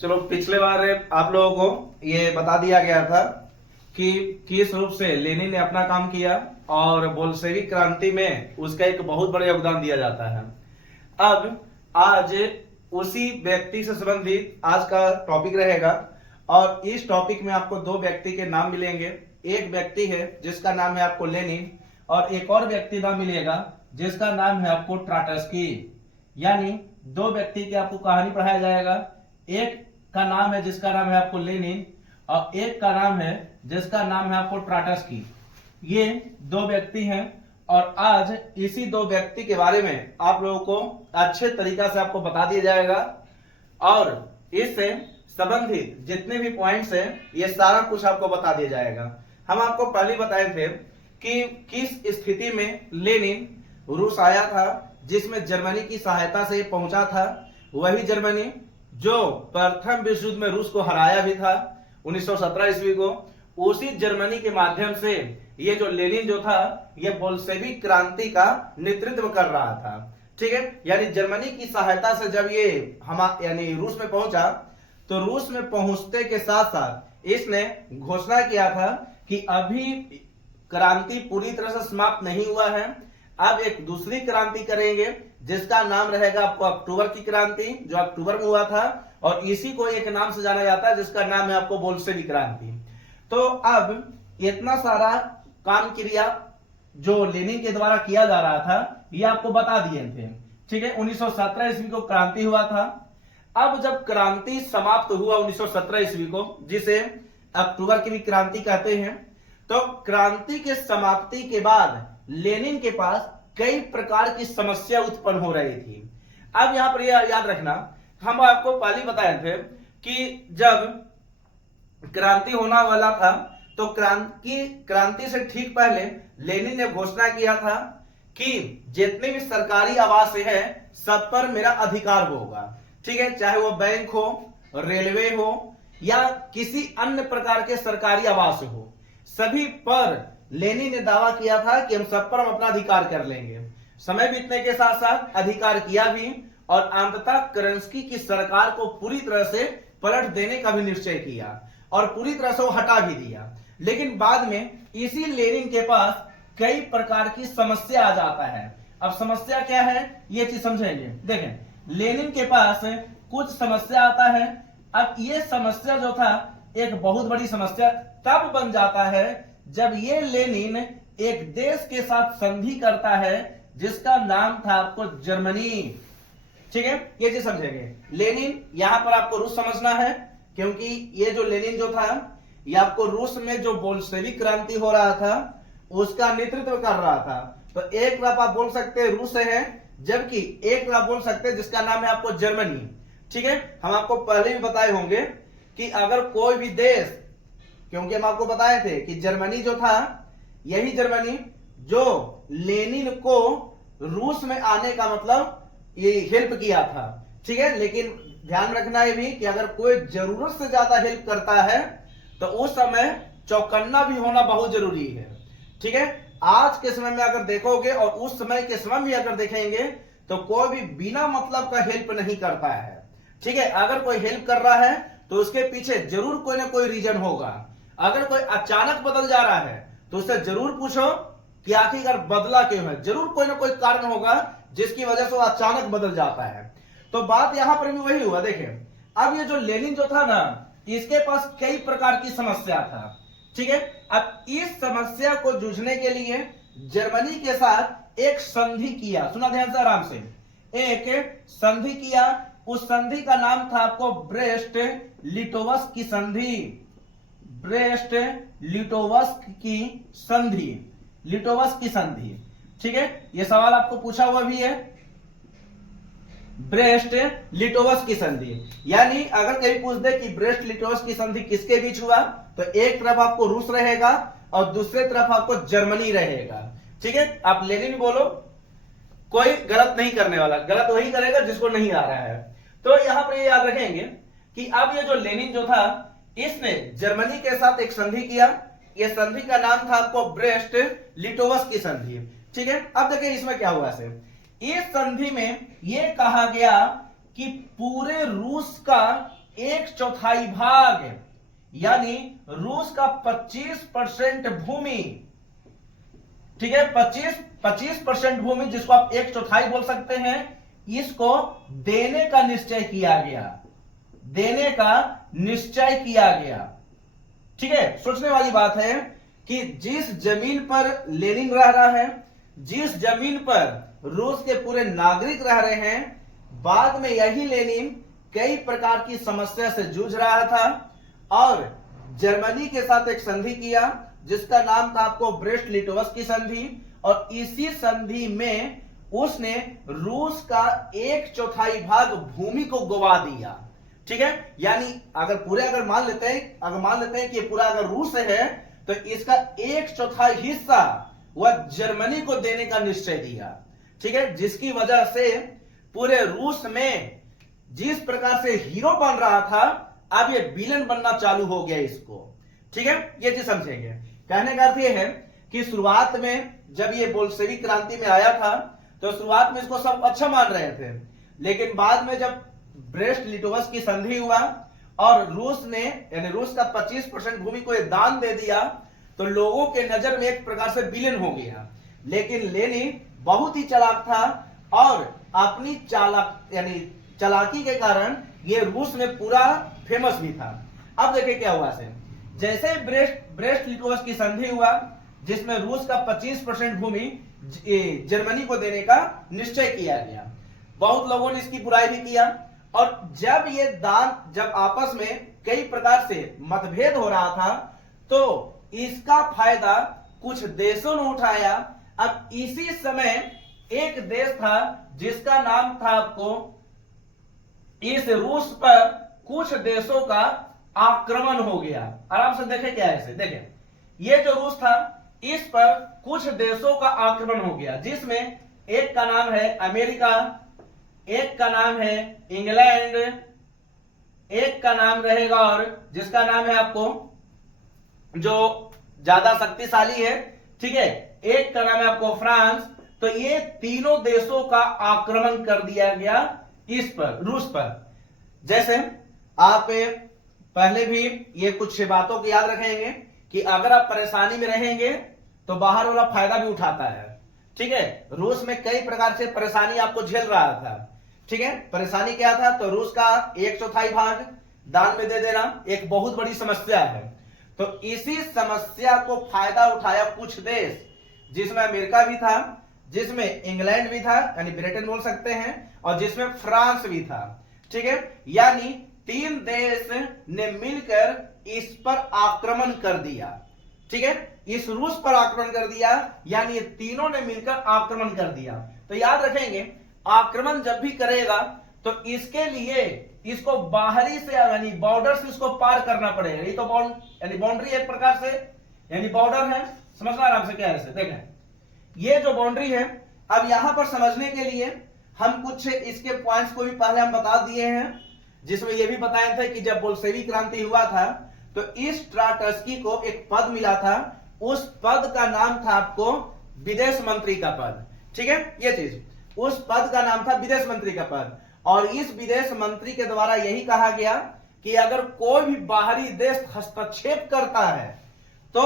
चलो, पिछले बार आप लोगों को ये बता दिया गया था कि किस रूप से लेनिन ने अपना काम किया और बोल्शेविक क्रांति में उसका एक बहुत बड़ा योगदान दिया जाता है। अब आज उसी व्यक्ति से संबंधित आज का टॉपिक रहेगा और इस टॉपिक में आपको दो व्यक्ति के नाम मिलेंगे। एक व्यक्ति है जिसका नाम है आपको लेनिन और एक और व्यक्ति नाम मिलेगा जिसका नाम है आपको ट्राटस्की। यानी दो व्यक्ति की आपको कहानी पढ़ाया जाएगा। एक का नाम है जिसका नाम है आपको लेनिन और एक का नाम है जिसका नाम है आपको ट्राटस्की। ये दो व्यक्ति हैं और आज इसी दो व्यक्ति के बारे में आप लोगों को अच्छे तरीका से आपको बता दिया जाएगा और इससे संबंधित जितने भी पॉइंट्स हैं ये सारा कुछ आपको बता दिया जाएगा। हम आपको पहले बताए थे कि किस स्थिति में लेनिन रूस आया था, जिसमें जर्मनी की सहायता से पहुंचा था। वही जर्मनी जो प्रथम विश्व युद्ध में रूस को हराया भी था 1917 ईस्वी को। उसी जर्मनी के माध्यम से ये जो लेनिन जो था ये बोल्शेविक क्रांति का नेतृत्व कर रहा था। ठीक है, यानी जर्मनी की सहायता से जब ये यानी रूस में पहुंचा तो रूस में पहुंचते के साथ साथ इसने घोषणा किया था कि अभी क्रांति पूरी तरह से समाप्त नहीं हुआ है, अब एक दूसरी क्रांति करेंगे जिसका नाम रहेगा आपको अक्टूबर की क्रांति, जो अक्टूबर में हुआ था और इसी को एक नाम से जाना जाता है जिसका नाम है आपको बोल्शेविक क्रांति। तो अब इतना सारा काम क्रिया जो लेनिन के द्वारा किया जा रहा था ये आपको बता दिए थे। ठीक है, 1917 ईस्वी को क्रांति हुआ था। अब जब क्रांति समाप्त हुआ 1917 ईस्वी को, जिसे अक्टूबर की भी क्रांति कहते हैं, तो क्रांति के समाप्ति के बाद लेनिन के पास कई प्रकार की समस्या उत्पन्न हो रही थी। अब यहां पर यह याद रखना, हम आपको पहले बताए थे कि जब क्रांति होना वाला था तो क्रांति से ठीक पहले लेनिन ने घोषणा किया था कि जितने भी सरकारी आवास है सब पर मेरा अधिकार होगा। ठीक है, चाहे वो बैंक हो, रेलवे हो या किसी अन्य प्रकार के सरकारी आवास हो, सभी पर लेनिन ने दावा किया था कि हम सब पर हम अपना अधिकार कर लेंगे। समय बीतने के साथ साथ अधिकार किया भी और अंततः केरेंस्की की सरकार को पूरी तरह से पलट देने का भी निश्चय किया और पूरी तरह से वो हटा भी दिया। लेकिन बाद में इसी लेनिन के पास कई प्रकार की समस्या आ जाता है। अब समस्या क्या है ये चीज समझेंगे। देखें, लेनिन के पास कुछ समस्या आता है। अब ये समस्या जो था एक बहुत बड़ी समस्या तब बन जाता है जब ये लेनिन एक देश के साथ संधि करता है जिसका नाम था आपको जर्मनी। ठीक है, ये चीज समझेंगे। लेनिन यहां पर आपको रूस समझना है क्योंकि ये जो लेनिन जो था ये आपको रूस में जो बोल्शेविक क्रांति हो रहा था उसका नेतृत्व कर रहा था। तो एक तरफ आप बोल सकते हैं रूस है, जबकि एक तरफ बोल सकते हैं जिसका नाम है आपको जर्मनी। ठीक है, हम आपको पहले भी बताए होंगे कि अगर कोई भी देश, क्योंकि हम आपको बताए थे कि जर्मनी जो था यही जर्मनी जो लेनिन को रूस में आने का मतलब ये हेल्प किया था। ठीक है, लेकिन ध्यान रखना है भी कि अगर कोई जरूरत से ज्यादा हेल्प करता है तो उस समय चौकन्ना भी होना बहुत जरूरी है। ठीक है, आज के समय में अगर देखोगे और उस समय के समय भी अगर देखेंगे तो कोई भी बिना मतलब का हेल्प नहीं करता है। ठीक है, अगर कोई हेल्प कर रहा है तो उसके पीछे जरूर कोई ना कोई रीजन होगा। अगर कोई अचानक बदल जा रहा है तो उससे जरूर पूछो कि आखिरकार बदला क्यों है, जरूर कोई ना कोई कारण होगा जिसकी वजह से वो अचानक बदल जाता है। तो बात यहां पर भी वही हुआ। देखें, अब ये जो लेनिन जो था ना इसके पास कई प्रकार की समस्या था। ठीक है, अब इस समस्या को जूझने के लिए जर्मनी के साथ एक संधि किया। सुना ध्यान से, आराम से, एक संधि किया। उस संधि का नाम था आपको ब्रेस्ट लिटोवस्क की संधि। ब्रेस्ट लिटोवस्क की संधि, लिटोवस्क की संधि। ठीक है, यह सवाल आपको पूछा हुआ भी है, ब्रेस्ट लिटोवस्क की संधि। यानी अगर कहीं पूछ दे कि ब्रेस्ट लिटोवस्क की संधि किसके बीच हुआ तो एक तरफ आपको रूस रहेगा और दूसरे तरफ आपको जर्मनी रहेगा। ठीक है, आप लेनिन बोलो, कोई गलत नहीं करने वाला, गलत वही करेगा जिसको नहीं आ रहा है। तो यहां पर ये याद रखेंगे कि अब ये जो लेनिन जो था इसने जर्मनी के साथ एक संधि किया। ये संधि का नाम था आपको ब्रेस्ट लिटोवस्क की संधि। ठीक है, अब देखिए इसमें क्या हुआ से इस संधि में यह कहा गया कि पूरे रूस का एक चौथाई भाग यानी रूस का 25% भूमि, ठीक है, 25% भूमि जिसको आप एक चौथाई बोल सकते हैं, इसको देने का निश्चय किया गया, देने का निश्चय किया गया। ठीक है, सोचने वाली बात है कि जिस जमीन पर लेनिन रह रहा है, जिस जमीन पर रूस के पूरे नागरिक रह रहे हैं, बाद में यही लेनिन कई प्रकार की समस्या से जूझ रहा था और जर्मनी के साथ एक संधि किया जिसका नाम था आपको ब्रेस्ट लिटोवस्की की संधि, और इसी संधि में उसने रूस का एक चौथाई भाग भूमि को गवा दिया। ठीक है, यानी अगर मान लेते हैं कि पूरा अगर रूस है तो इसका एक चौथाई हिस्सा वह जर्मनी को देने का निश्चय दिया। ठीक है, जिसकी वजह से पूरे रूस में जिस प्रकार से हीरो बन रहा था, अब ये विलन बनना चालू हो गया इसको। ठीक है, ये चीज समझेंगे। कहने का अर्थ ये है कि शुरुआत में जब ये बोल्शेविक क्रांति में आया था तो शुरुआत में इसको सब अच्छा मान रहे थे, लेकिन बाद में जब ब्रेस्ट लिटोवस्की की संधि हुआ और रूस ने यानी रूस का 25% भूमि को दान दे दिया तो लोगों के नजर में एक प्रकार से विलेन हो गया। लेकिन लेनिन बहुत ही चालाक था और अपनी चालाकी के कारण ये रूस में पूरा फेमस भी था। अब देखिए क्या हुआ से, जैसे ब्रेस्ट लिटोवस्की की संधि हुआ जिसमें रूस का 25% भूमि जर्मनी को देने का निश्चय किया गया, बहुत लोगों ने इसकी बुराई भी किया और जब आपस में कई प्रकार से मतभेद हो रहा था तो इसका फायदा कुछ देशों ने उठाया। अब इसी समय एक देश था जिसका नाम था आपको, इस रूस पर कुछ देशों का आक्रमण हो गया। आराम से देखें क्या है इसे, देखें ये जो रूस था इस पर कुछ देशों का आक्रमण हो गया, जिसमें एक का नाम है अमेरिका, एक का नाम है इंग्लैंड, एक का नाम रहेगा और जिसका नाम है आपको जो ज्यादा शक्तिशाली है, ठीक है, एक का नाम है आपको फ्रांस। तो ये तीनों देशों का आक्रमण कर दिया गया इस पर, रूस पर। जैसे आप पहले भी ये कुछ बातों को याद रखेंगे कि अगर आप परेशानी में रहेंगे तो बाहर वाला फायदा भी उठाता है। ठीक है, रूस में कई प्रकार से परेशानी आपको झेल रहा था। ठीक है, परेशानी क्या था, तो रूस का एक चौथाई भाग दान में दे देना एक बहुत बड़ी समस्या है। तो इसी समस्या को फायदा उठाया कुछ देश, जिसमें अमेरिका भी था, जिसमें इंग्लैंड भी था यानी ब्रिटेन बोल सकते हैं, और जिसमें फ्रांस भी था। ठीक है, यानी तीन देश ने मिलकर इस पर आक्रमण कर दिया। ठीक है, इस रूस पर आक्रमण कर दिया, यानी ये तीनों ने मिलकर आक्रमण कर दिया। तो याद रखेंगे आक्रमण जब भी करेगा तो इसके लिए इसको बाहरी से यानी बॉर्डर से इसको पार करना पड़ेगा। ये तो बाउंड्री एक प्रकार से यानी बॉर्डर है, समझना आराम से क्या है। देखें ये जो बाउंड्री है, अब यहां पर समझने के लिए हम कुछ इसके पॉइंट्स को भी पहले हम बता दिए हैं, जिसमें ये भी बताए थे कि जब बोल्शेविक क्रांति हुआ था तो इस ट्राटस्की को एक पद मिला था, उस पद का नाम था आपको विदेश मंत्री का पद। ठीक है, ये चीज, उस पद का नाम था विदेश मंत्री का पद, और इस विदेश मंत्री के द्वारा यही कहा गया कि अगर कोई भी बाहरी देश हस्तक्षेप करता है तो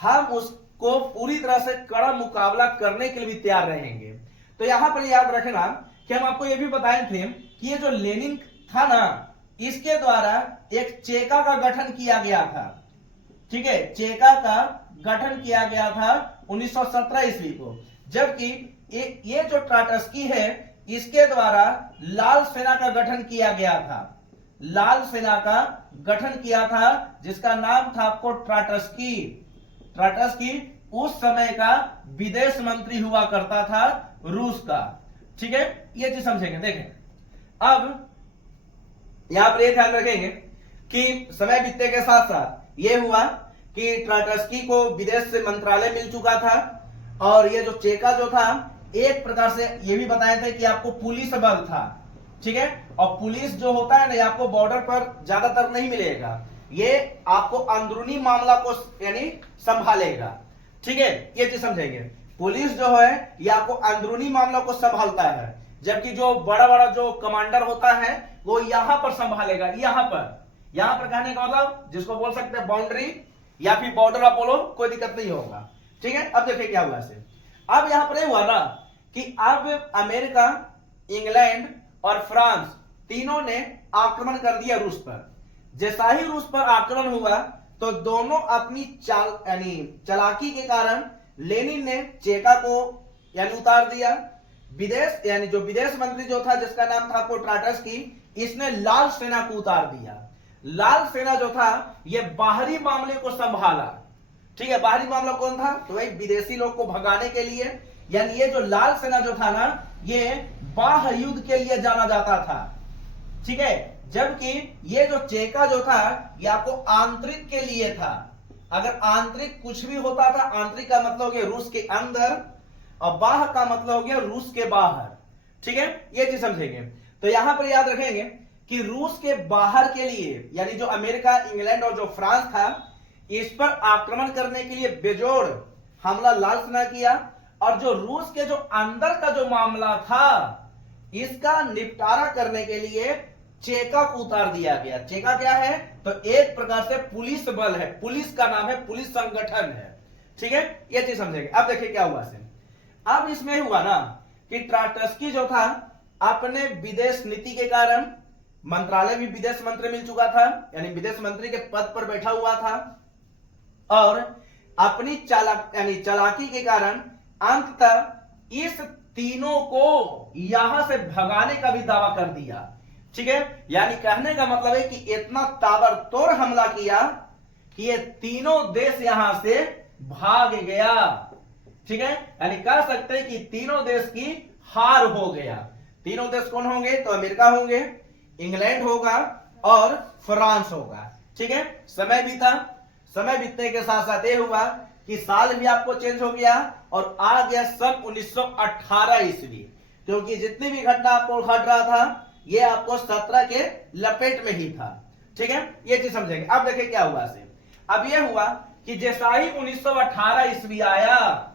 हम उसको पूरी तरह से कड़ा मुकाबला करने के लिए भी तैयार रहेंगे। तो यहां पर याद रखना कि हम आपको यह भी बताए थे कि ये जो लेनिन था ना, इसके द्वारा एक चेका का गठन किया गया था। ठीक है, चेका का गठन किया गया था 1917 ईस्वी को, जबकि ये जो ट्राटस्की है इसके द्वारा लाल सेना का गठन किया गया था। लाल सेना का गठन किया था जिसका नाम था आपको ट्राटस्की। ट्राटस्की उस समय का विदेश मंत्री हुआ करता था रूस का। ठीक है, ये चीज समझेंगे। देखें अब यहां पर ध्यान रखेंगे कि समय बीतने के साथ साथ ये हुआ कि ट्राटस्की को विदेश से मंत्रालय मिल चुका था, और ये जो चेका जो था एक प्रकार से ये भी बताए थे कि आपको पुलिस बल था। ठीक है, और पुलिस जो होता है ना, आपको बॉर्डर पर ज्यादातर नहीं मिलेगा, ये आपको अंदरूनी मामला को यानी संभालेगा। ठीक है, ये चीज समझेंगे। पुलिस जो है ये आपको अंदरूनी मामला को संभालता है, जबकि जो बड़ा बड़ा जो कमांडर होता है वो यहां पर संभालेगा, यहां पर कहने का मतलब जिसको बोल सकते हैं बाउंड्री या फिर बॉर्डर आप बोलो, कोई दिक्कत नहीं होगा। ठीक है, अब देखिए क्या हुआ इसे। अब यहां पर ये हुआ ना कि अब अमेरिका, इंग्लैंड और फ्रांस तीनों ने आक्रमण कर दिया रूस पर। जैसा ही रूस पर आक्रमण हुआ तो दोनों अपनी चाल यानी चालाकी के कारण लेनिन ने चेका को यानी उतार दिया। विदेश यानी जो विदेश मंत्री जो था जिसका नाम था आपको ट्राटस्की, इसने लाल सेना को उतार दिया। लाल सेना जो था ये बाहरी मामले को संभाला। ठीक है, बाहरी मामला कौन था? तो वही विदेशी लोग को भगाने के लिए, यानी ये जो लाल सेना जो था ना ये बाह्य युद्ध के लिए जाना जाता था। ठीक है, जबकि ये जो चेका जो था ये आपको आंतरिक के लिए था। अगर आंतरिक कुछ भी होता था, आंतरिक का मतलब हो गया रूस के अंदर और बाह्य का मतलब हो गया रूस के बाहर। ठीक है, ये चीज समझेंगे। तो यहां पर याद रखेंगे कि रूस के बाहर के लिए यानी जो अमेरिका, इंग्लैंड और जो फ्रांस था इस पर आक्रमण करने के लिए बेजोड़ हमला लाल सेना किया, और जो रूस के जो अंदर का जो मामला था इसका निपटारा करने के लिए चेका को उतार दिया गया। चेका क्या है? तो एक प्रकार से पुलिस बल है, पुलिस का नाम है, पुलिस संगठन है। ठीक है, ये चीज समझेंगे। अब देखिए क्या हुआ से। अब इसमें हुआ ना कि ट्राटस्की जो था अपने विदेश नीति के कारण, मंत्रालय भी विदेश मंत्री मिल चुका था यानी विदेश मंत्री के पद पर बैठा हुआ था, और अपनी चालाकी के कारण अंततः इस तीनों को यहां से भगाने का भी दावा कर दिया। ठीक है, यानी कहने का मतलब है कि इतना ताबड़तोड़ हमला किया कि ये तीनों देश यहां से भाग गया। ठीक है, यानी कह सकते हैं कि तीनों देश की हार हो गया। तीनों देश कौन होंगे? तो अमेरिका होंगे, इंग्लैंड होगा और फ्रांस होगा। ठीक है, समय बीता, समय बीतने के साथ साथ ये हुआ कि साल भी आपको चेंज हो गया और आ गया सन 1918 ईस्वी, क्योंकि जितनी भी घटना आपको घट रहा था ये आपको 17 के लपेट में ही था। ठीक है, ये चीज समझेंगे। अब देखिए क्या हुआ से। अब ये हुआ कि जैसा ही 1918 ईस्वी आया,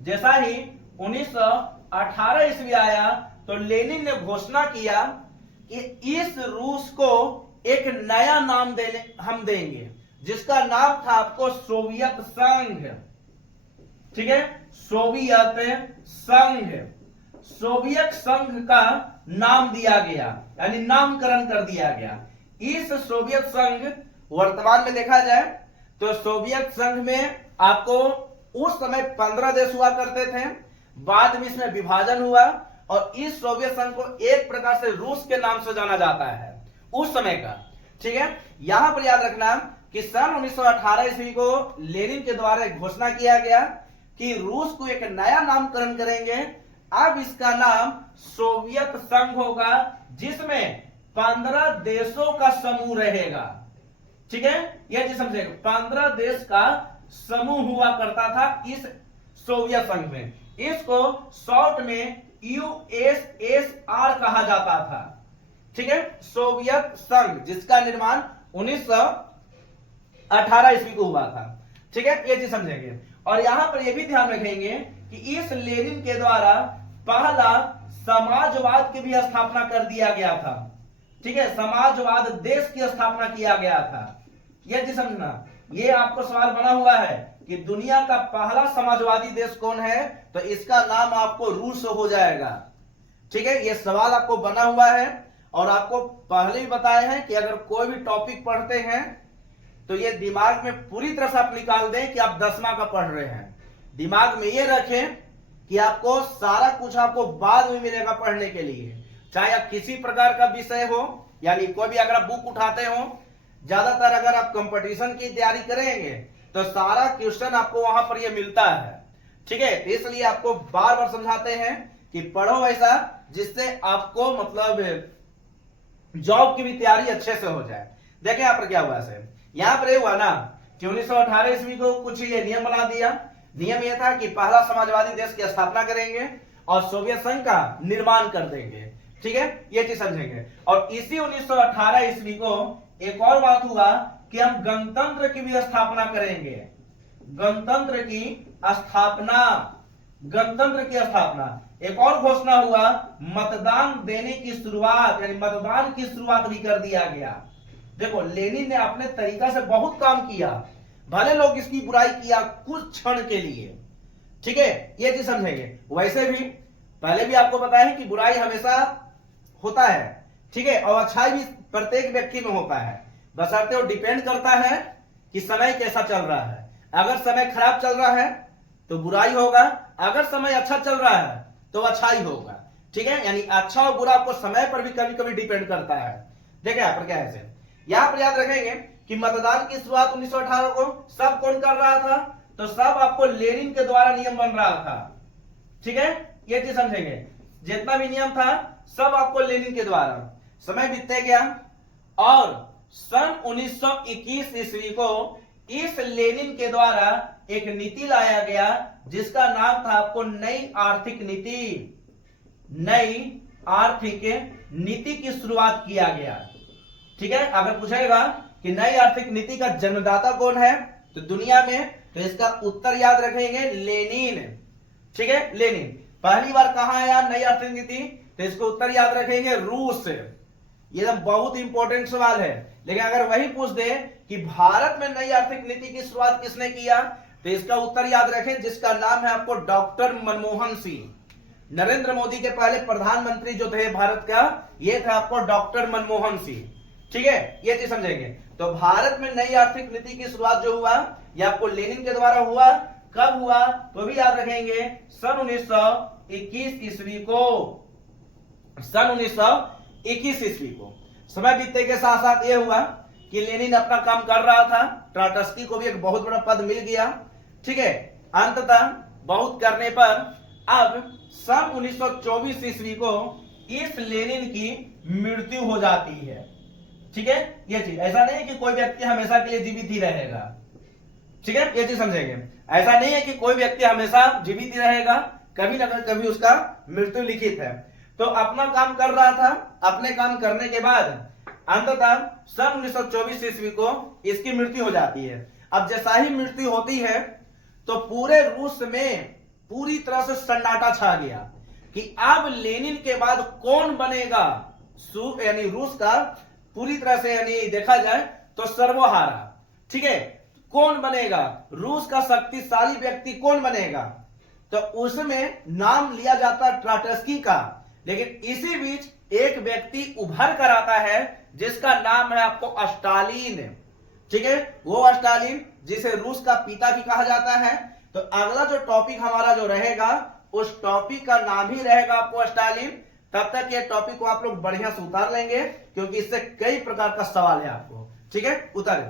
जैसा ही 1918 ईस्वी आया तो लेनिन ने घोषणा किया कि इस रूस को एक नया नाम हम देंगे, जिसका नाम था आपको सोवियत संघ। ठीक है, सोवियत संघ, सोवियत संघ का नाम दिया गया यानी नामकरण कर दिया गया। इस सोवियत संघ वर्तमान में देखा जाए तो सोवियत संघ में आपको उस समय 15 देश हुआ करते थे, बाद में इसमें विभाजन हुआ और इस सोवियत संघ को एक प्रकार से रूस के नाम से जाना जाता है उस समय का। ठीक है, यहां पर याद रखना कि सन 1918 ईस्वी को लेनिन के द्वारा घोषणा किया गया कि रूस को एक नया नामकरण करेंगे। अब इसका नाम सोवियत संघ होगा, जिसमें 15 देशों का समूह रहेगा। ठीक है, यह चीज समझेगा, 15 देश का समूह हुआ करता था इस सोवियत संघ में। इसको शॉर्ट में यूएसएसआर कहा जाता था। ठीक है, सोवियत संघ जिसका निर्माण 1918 ईस्वी को हुआ था। ठीक है, ये चीज समझेंगे। और यहां पर यह भी ध्यान रखेंगे कि इस लेनिन के द्वारा पहला समाजवाद की भी स्थापना कर दिया गया था। ठीक है, समाजवाद देश की स्थापना किया गया था। यह चीज समझना, ये आपको सवाल बना हुआ है कि दुनिया का पहला समाजवादी देश कौन है, तो इसका नाम आपको रूस हो जाएगा। ठीक है, ये सवाल आपको बना हुआ है और आपको पहले ही बताया है कि अगर कोई भी टॉपिक पढ़ते हैं तो ये दिमाग में पूरी तरह से आप निकाल दें कि आप 10वां का पढ़ रहे हैं। दिमाग में ये रखें कि आपको सारा कुछ आपको बाद में मिलेगा पढ़ने के लिए, चाहे आप किसी प्रकार का विषय हो, यानी कोई भी अगर आप बुक उठाते हो, ज्यादातर अगर आप कंपटीशन की तैयारी करेंगे तो सारा क्वेश्चन आपको वहां पर ये मिलता है। ठीक है, तो इसलिए आपको बार बार समझाते हैं कि पढ़ो ऐसा जिससे आपको मतलब जॉब की भी तैयारी अच्छे से हो जाए। देखें यहाँ पर क्या हुआ है। यहाँ पर हुआ ना कि 1918 ईस्वी को कुछ ये नियम बना दिया। नियम यह था कि पहला समाजवादी देश की स्थापना करेंगे और सोवियत संघ का निर्माण कर देंगे। ठीक है, ये चीज समझेंगे। और इसी 1918 ईस्वी को एक और बात हुआ कि हम गणतंत्र की भी स्थापना करेंगे। गणतंत्र की स्थापना गणतंत्र की स्थापना। एक और घोषणा हुआ, मतदान देने की शुरुआत, यानी मतदान की शुरुआत भी कर दिया गया। देखो लेनिन ने अपने तरीका से बहुत काम किया, भले लोग इसकी बुराई किया कुछ क्षण के लिए, ठीक है, ये चीज समझेंगे। वैसे भी पहले भी आपको बताया है कि बुराई हमेशा होता है, ठीक है, और अच्छाई भी प्रत्येक व्यक्ति में होता है, बशर्ते वो डिपेंड करता है कि समय कैसा चल रहा है। अगर समय खराब चल रहा है तो बुराई होगा, अगर समय अच्छा चल रहा है तो अच्छाई होगा, ठीक है। यानी अच्छा और बुरा आपको समय पर भी कभी कभी डिपेंड करता है। देखें यहाँ पर क्या है, यहाँ पर याद रखेंगे कि मतदान की शुरुआत 1918 को सब कौन कर रहा था, तो सब आपको लेनिन के द्वारा नियम बन रहा था, ठीक है, ये चीज समझेंगे। जितना भी नियम था सब आपको लेनिन के द्वारा। समय बीतते गया और सन 1921 ईस्वी को इस लेनिन के द्वारा एक नीति लाया गया जिसका नाम था आपको नई आर्थिक नीति। नई आर्थिक नीति की शुरुआत किया गया, ठीक है। अगर पूछेगा कि नई आर्थिक नीति का जन्मदाता कौन है तो दुनिया में, तो इसका उत्तर याद रखेंगे लेनिन, ठीक है, लेनिन। पहली बार कहां आया नई आर्थिक नीति, तो इसको उत्तर याद रखेंगे रूस। ये तो बहुत इंपॉर्टेंट सवाल है, लेकिन अगर वही पूछ दे कि भारत में नई आर्थिक नीति की शुरुआत किसने किया, तो इसका उत्तर याद रखें जिसका नाम है आपको डॉक्टर मनमोहन सिंह। नरेंद्र मोदी के पहले प्रधानमंत्री जो थे भारत का, ये थे आपको डॉक्टर मनमोहन सिंह, ठीक है, ये चीज समझेंगे। तो भारत में नई आर्थिक नीति की शुरुआत जो हुआ ये आपको लेनिन के द्वारा हुआ। कब हुआ तो भी याद रखेंगे, सन 1921 ईस्वी को, सन 1921 ईस्वी को। समय बीतने के साथ साथ यह हुआ कि लेनिन अपना काम कर रहा था, ट्राटस्की को भी एक बहुत बड़ा पद मिल गया, ठीक है। अंततः बहुत करने पर अब सन 1924 ईस्वी को इस लेनिन की मृत्यु हो जाती है, ठीक है। ये चीज ऐसा नहीं है कि कोई व्यक्ति हमेशा के लिए जीवित ही रहेगा, ठीक है, ये चीज समझेंगे। ऐसा नहीं है कि कोई व्यक्ति हमेशा जीवित ही रहेगा, कभी ना कभी उसका मृत्यु लिखित है। तो अपना काम कर रहा था, अपने काम करने के बाद अंततः सन 1924 ईस्वी को इसकी मृत्यु हो जाती है। अब जैसा ही मृत्यु होती है तो पूरे रूस में पूरी तरह से सन्नाटा छा गया कि अब लेनिन के बाद कौन बनेगा, यानी रूस का पूरी तरह से, यानी देखा जाए तो सर्वहारा, ठीक है, कौन बनेगा रूस का शक्तिशाली व्यक्ति कौन बनेगा, तो उसमें नाम लिया जाता ट्राटस्की का। लेकिन इसी बीच एक व्यक्ति उभर कर आता है जिसका नाम है आपको स्टालिन, ठीक है, वो स्टालिन जिसे रूस का पिता भी कहा जाता है। तो अगला जो टॉपिक हमारा जो रहेगा उस टॉपिक का नाम ही रहेगा आपको स्टालिन। तब तक ये टॉपिक को आप लोग बढ़िया से उतार लेंगे क्योंकि इससे कई प्रकार का सवाल है आपको, ठीक है, उतारे।